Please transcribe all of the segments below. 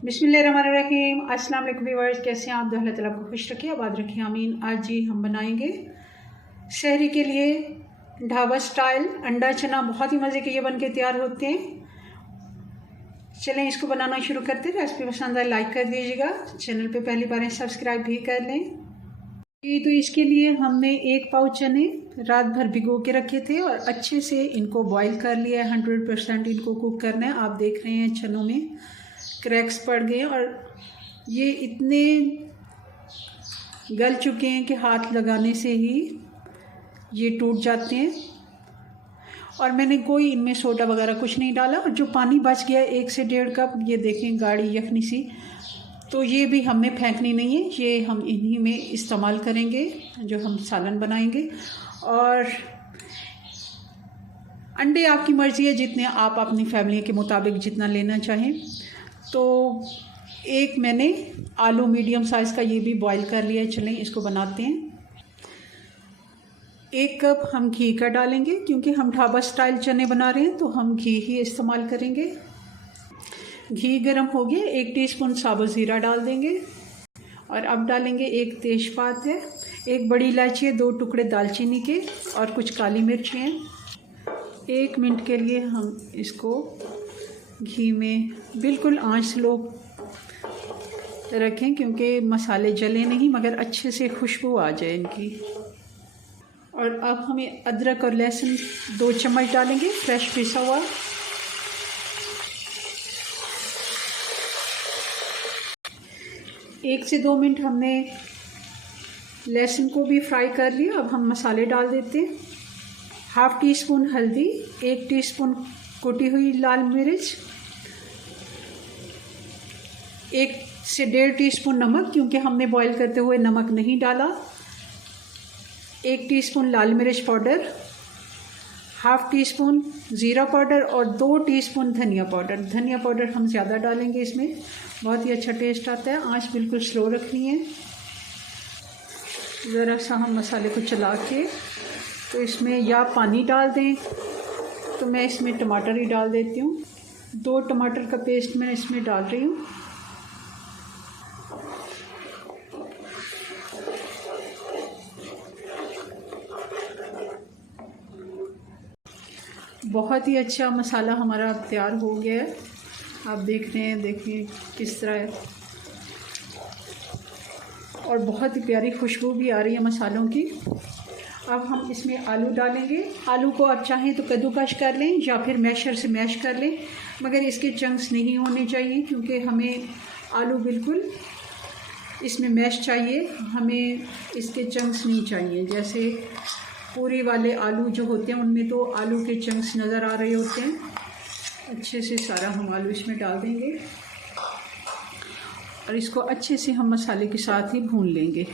बिस्मिल्लाहिर्रहमानिर्रहीम। अस्सलाम वालेकुम व्यूअर्स, कैसे हैं आप? अल्लाह ताला आपको खुश रखे, आबाद रखे, आमीन। आज जी हम बनाएंगे शहरी के लिए ढाबा स्टाइल अंडा चना। बहुत ही मज़े के ये बन के तैयार होते हैं। चलें इसको बनाना शुरू करते हैं। रेसिपी पसंद आए लाइक कर दीजिएगा, चैनल पे पहली बार सब्सक्राइब भी कर लें। तो इसके लिए हमने 1 पाव चने रात भर भिगो के रखे थे और अच्छे से इनको बॉईल कर लिया है। 100% इनको कुक करना है। आप देख रहे हैं चनों में क्रैक्स पड़ गए और ये इतने गल चुके हैं कि हाथ लगाने से ही ये टूट जाते हैं। और मैंने कोई इनमें सोडा वगैरह कुछ नहीं डाला। और जो पानी बच गया 1 से 1.5 कप, ये देखें गाढ़ी यखनी सी, तो ये भी हमें फेंकनी नहीं है, ये हम इन्हीं में इस्तेमाल करेंगे जो हम सालन बनाएंगे। और अंडे आपकी मर्ज़ी है, जितने आप अपनी फैमिली के मुताबिक जितना लेना चाहें। तो एक मैंने आलू मीडियम साइज़ का ये भी बॉईल कर लिया है। चलें इसको बनाते हैं। 1 कप हम घी का डालेंगे, क्योंकि हम ढाबा स्टाइल चने बना रहे हैं तो हम घी ही इस्तेमाल करेंगे। घी गर्म हो गया, 1 टीस्पून साबुत ज़ीरा डाल देंगे। और अब डालेंगे 1 तेज़पात है, 1 बड़ी इलायची है, 2 टुकड़े दालचीनी के और कुछ काली मिर्च हैं। 1 मिनट के लिए हम इसको घी में बिल्कुल आंच स्लो रखें, क्योंकि मसाले जले नहीं मगर अच्छे से खुशबू आ जाए इनकी। और अब हमें अदरक और लहसुन 2 चम्मच डालेंगे, फ्रेश पिसा हुआ। एक से 2 मिनट हमने लहसुन को भी फ्राई कर लिया। अब हम मसाले डाल देते हैं। 1/2 टीस्पून हल्दी, 1 टीस्पून कुटी हुई लाल मिर्च, 1 से 1.5 टीस्पून नमक, क्योंकि हमने बॉईल करते हुए नमक नहीं डाला। 1 टीस्पून लाल मिर्च पाउडर, 1/2 टीस्पून ज़ीरा पाउडर और 2 टीस्पून धनिया पाउडर। धनिया पाउडर हम ज़्यादा डालेंगे, इसमें बहुत ही अच्छा टेस्ट आता है। आंच बिल्कुल स्लो रखनी है। ज़रा सा हम मसाले को चला के तो इसमें या पानी डाल दें, तो मैं इसमें टमाटर ही डाल देती हूँ। 2 टमाटर का पेस्ट मैं इसमें डाल रही हूँ। बहुत ही अच्छा मसाला हमारा तैयार हो गया है। आप देख रहे हैं, देखिए किस तरह है। और बहुत ही प्यारी खुशबू भी आ रही है मसालों की। अब हम इसमें आलू डालेंगे। आलू को आप चाहें तो कद्दूकश कर लें या फिर मैशर से मैश कर लें, मगर इसके चंक्स नहीं होने चाहिए, क्योंकि हमें आलू बिल्कुल इसमें मैश चाहिए। हमें इसके चंक्स नहीं चाहिए। जैसे पूरी वाले आलू जो होते हैं उनमें तो आलू के चंक्स नज़र आ रहे होते हैं। अच्छे से सारा हम आलू इसमें डाल देंगे और इसको अच्छे से हम मसाले के साथ ही भून लेंगे।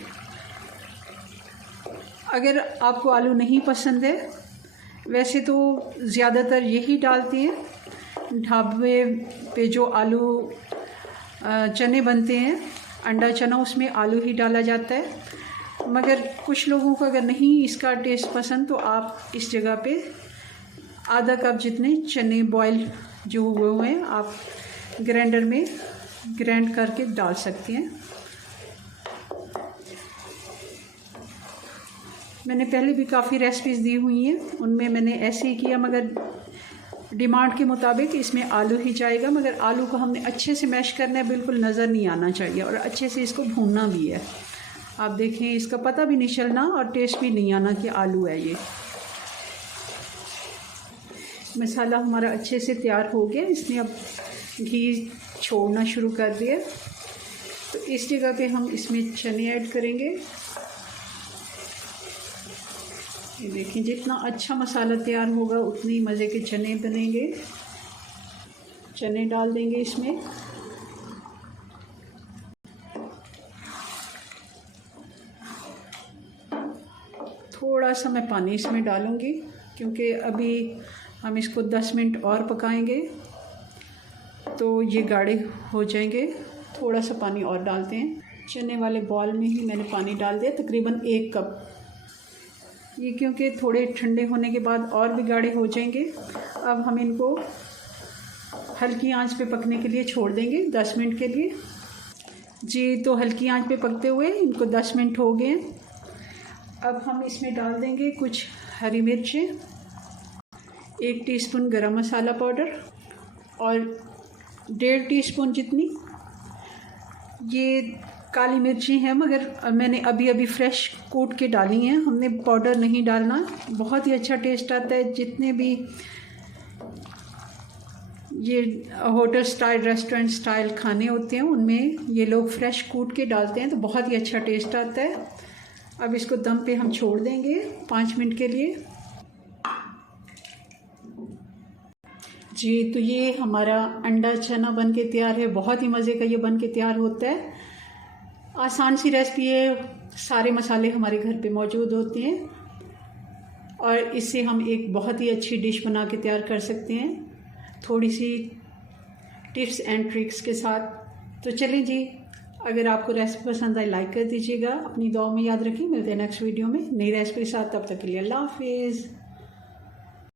अगर आपको आलू नहीं पसंद है, वैसे तो ज़्यादातर यही डालते हैं ढाबे पे जो आलू चने बनते हैं, अंडा चना, उसमें आलू ही डाला जाता है। मगर कुछ लोगों को अगर नहीं इसका टेस्ट पसंद, तो आप इस जगह पे आधा कप जितने चने बॉईल जो हुए हुए हैं आप ग्राइंडर में ग्राइंड करके डाल सकते हैं। मैंने पहले भी काफ़ी रेसिपीज़ दी हुई हैं, उनमें मैंने ऐसे ही किया, मगर डिमांड के मुताबिक इसमें आलू ही जाएगा। मगर आलू को हमने अच्छे से मैश करना है, बिल्कुल नज़र नहीं आना चाहिए, और अच्छे से इसको भूनना भी है। आप देखें, इसका पता भी नहीं चलना और टेस्ट भी नहीं आना कि आलू है ये। मसाला हमारा अच्छे से तैयार हो गया। इसने अब घी छोड़ना शुरू कर दिया, तो इस जगह पे हम इसमें चने ऐड करेंगे। ये देखिए, जितना अच्छा मसाला तैयार होगा उतने ही मज़े के चने बनेंगे। चने डाल देंगे इसमें। थोड़ा सा मैं पानी इसमें डालूँगी, क्योंकि अभी हम इसको 10 मिनट और पकाएंगे तो ये गाढ़े हो जाएंगे। थोड़ा सा पानी और डालते हैं। चने वाले बॉल में ही मैंने पानी डाल दिया, तकरीबन 1 कप। ये क्योंकि थोड़े ठंडे होने के बाद और भी गाढ़े हो जाएंगे। अब हम इनको हल्की आंच पे पकने के लिए छोड़ देंगे 10 मिनट के लिए। जी, तो हल्की आंच पे पकते हुए इनको 10 मिनट हो गए। अब हम इसमें डाल देंगे कुछ हरी मिर्चें, 1 टीस्पून गरम मसाला पाउडर और 1.5 टीस्पून जितनी ये काली मिर्ची हैं, मगर मैंने अभी अभी फ्रेश कूट के डाली हैं, हमने पाउडर नहीं डालना। बहुत ही अच्छा टेस्ट आता है। जितने भी ये होटल स्टाइल, रेस्टोरेंट स्टाइल खाने होते हैं उनमें ये लोग फ्रेश कूट के डालते हैं, तो बहुत ही अच्छा टेस्ट आता है। अब इसको दम पे हम छोड़ देंगे 5 मिनट के लिए। जी, तो ये हमारा अंडा चना बन के तैयार है। बहुत ही मज़े का ये बन के तैयार होता है। आसान सी रेसिपी है, सारे मसाले हमारे घर पे मौजूद होते हैं और इससे हम एक बहुत ही अच्छी डिश बना के तैयार कर सकते हैं, थोड़ी सी टिप्स एंड ट्रिक्स के साथ। तो चलें जी, अगर आपको रेसिपी पसंद आई लाइक कर दीजिएगा, अपनी दुआ में याद रखिए। मिलते हैं नेक्स्ट वीडियो में नई रेसिपी के साथ। तब तक के लिए अल्लाह हाफिज़।